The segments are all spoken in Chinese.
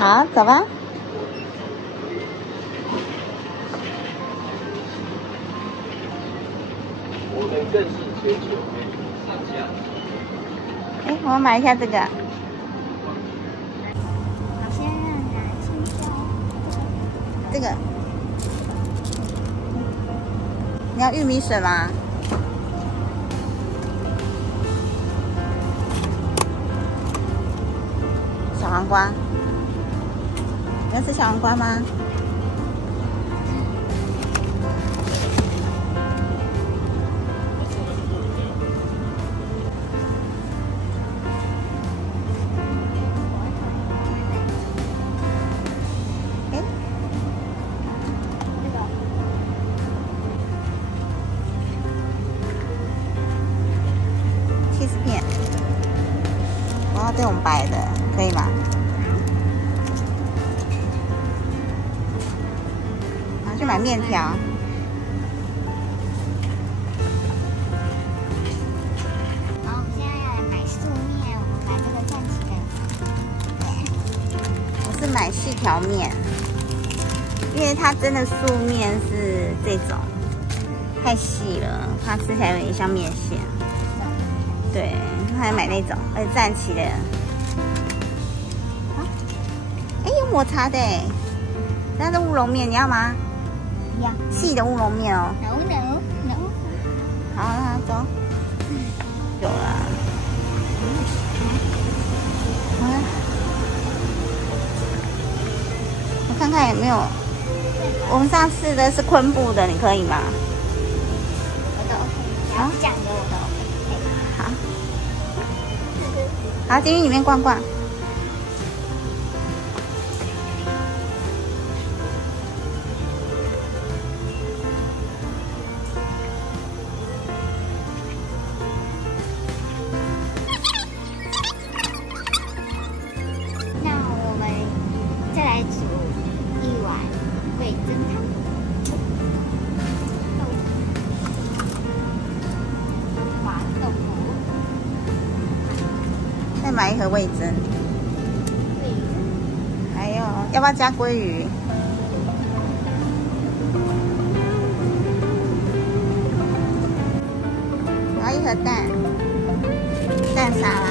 好，走吧。我们更是全球美女上下。哎，我买一下这个。好像拿青椒。这个。你要玉米笋吗？小黄瓜。你要吃小黄瓜吗？70片，然后这种白的可以吗？然后去买面条。然后我们现在要来买素面，我们买这个站起来。我是买细条面，因为它真的素面是这种太细了，它吃起来有点像面线。对，还买那种，而且站起的。啊，哎，有抹茶的哎，那是乌龙面，你要吗？要。细的乌龙面哦。No。好，那走。有了。我看看有没有。我们上次的是昆布的，你可以吗？我都 OK。然后酱油我都 OK。好，进去里面逛逛。那我们再来煮一碗味噌汤。滑豆腐。再买一盒味噌，还有要不要加鲑鱼？然后一盒蛋，蛋沙拉。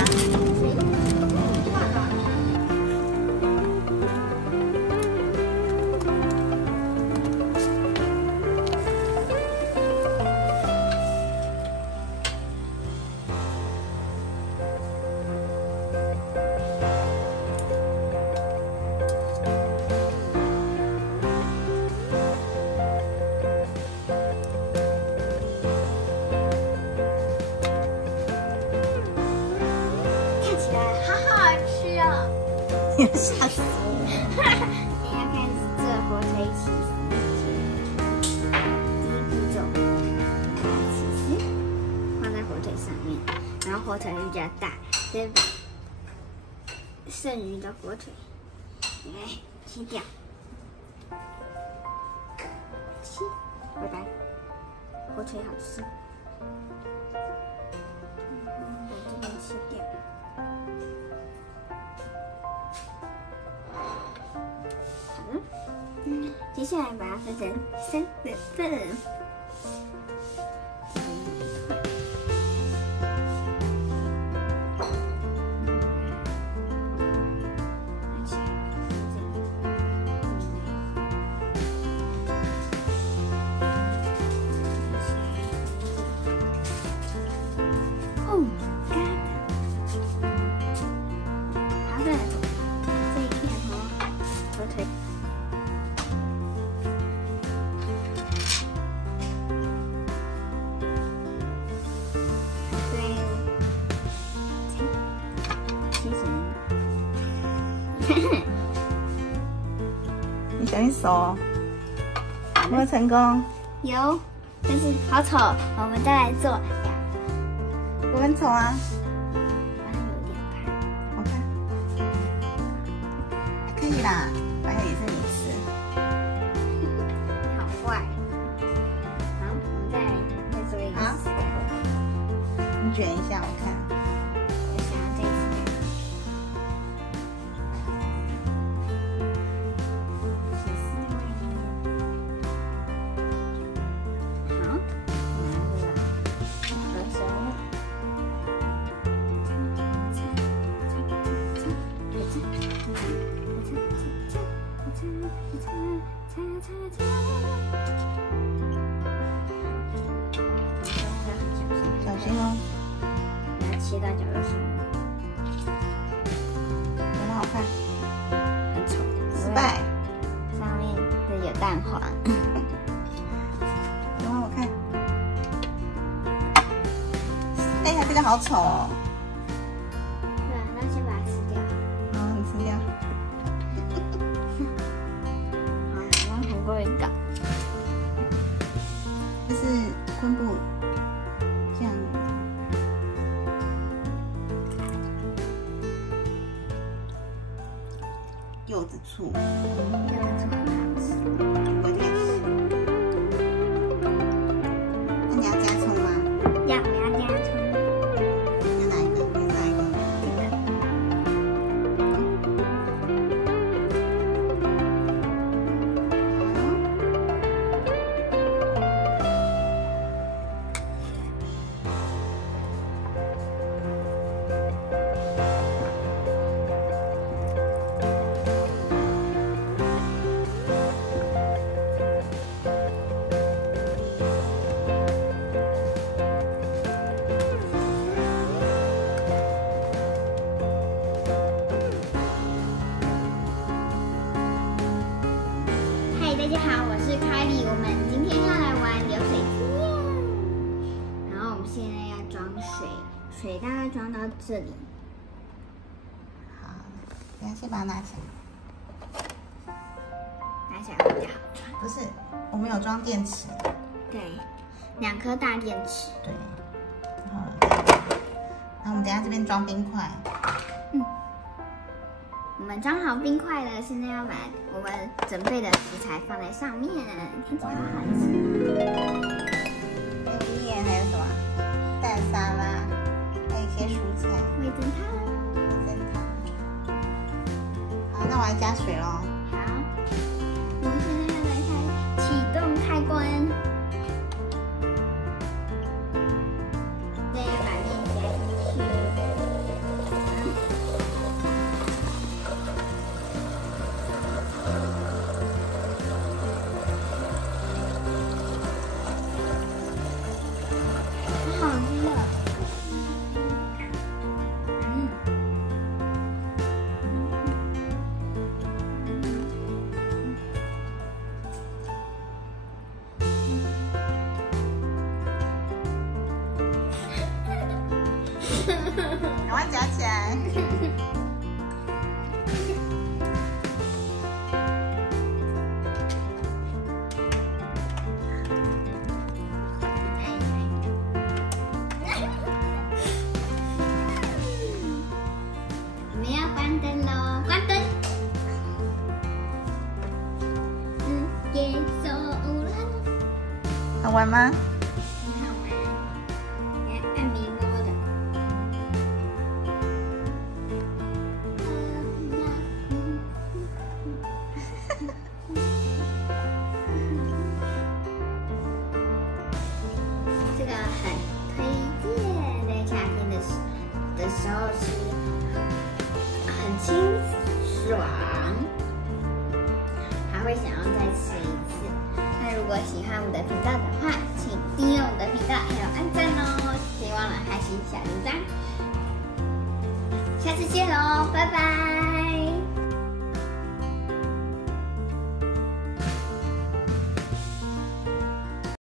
吓死我！等一下开始做火腿起司。第一步骤，把起司放在火腿上面，然后火腿会比较大，再把剩余的火腿来切掉。切，拜拜。火腿好吃。把这边切掉。接下来把它分成3等份。哦，干的。好的，这一片火腿。你小心手哦。有没有成功？有，但是好丑。我们再来做。不很丑啊。好像有点怕。我看。可以啦，反正也是你吃。你好坏。好，我们再做一个。好。你卷一下，我看。我想要这一次。切到角落生物，有没有好看？很丑，失败。上面的有蛋黄。有没有好看？哎呀，这个好丑哦。对啊，那先把它吃掉。好，你吃掉。好，我们很会搞。这是昆布酱，柚子醋，这个很好吃。不会太咸。那你要加葱吗？要不要加葱？要哪一个？要哪一个？这个。大家好，我是凯莉，我们今天要来玩流水字面。然后我们现在要装水，水大概装到这里。好，等下先把它拿起来。拿起来会比较好装。不是，我们有装电池。对，2颗大电池。对。然后我们等下这边装冰块。我们装好冰块了，现在要把我们准备的食材放在上面，看起来好好吃。还有面，还有什么？蛋沙拉，还有一些蔬菜。味噌汤。味噌汤。好，那我来加水咯。好，我们现在要来启动开关。再把面加进去。好热。赶快夹起来。我们要关灯喽，关灯。结束了。好玩吗？很好玩，你看按迷摸的。这个很推荐，在夏天的时候吃，很清爽，还会想要再吃一次。那如果喜欢我的频道的话，请订阅我的频道，还有按赞哦！别忘了开启小铃铛。下次见喽，拜拜。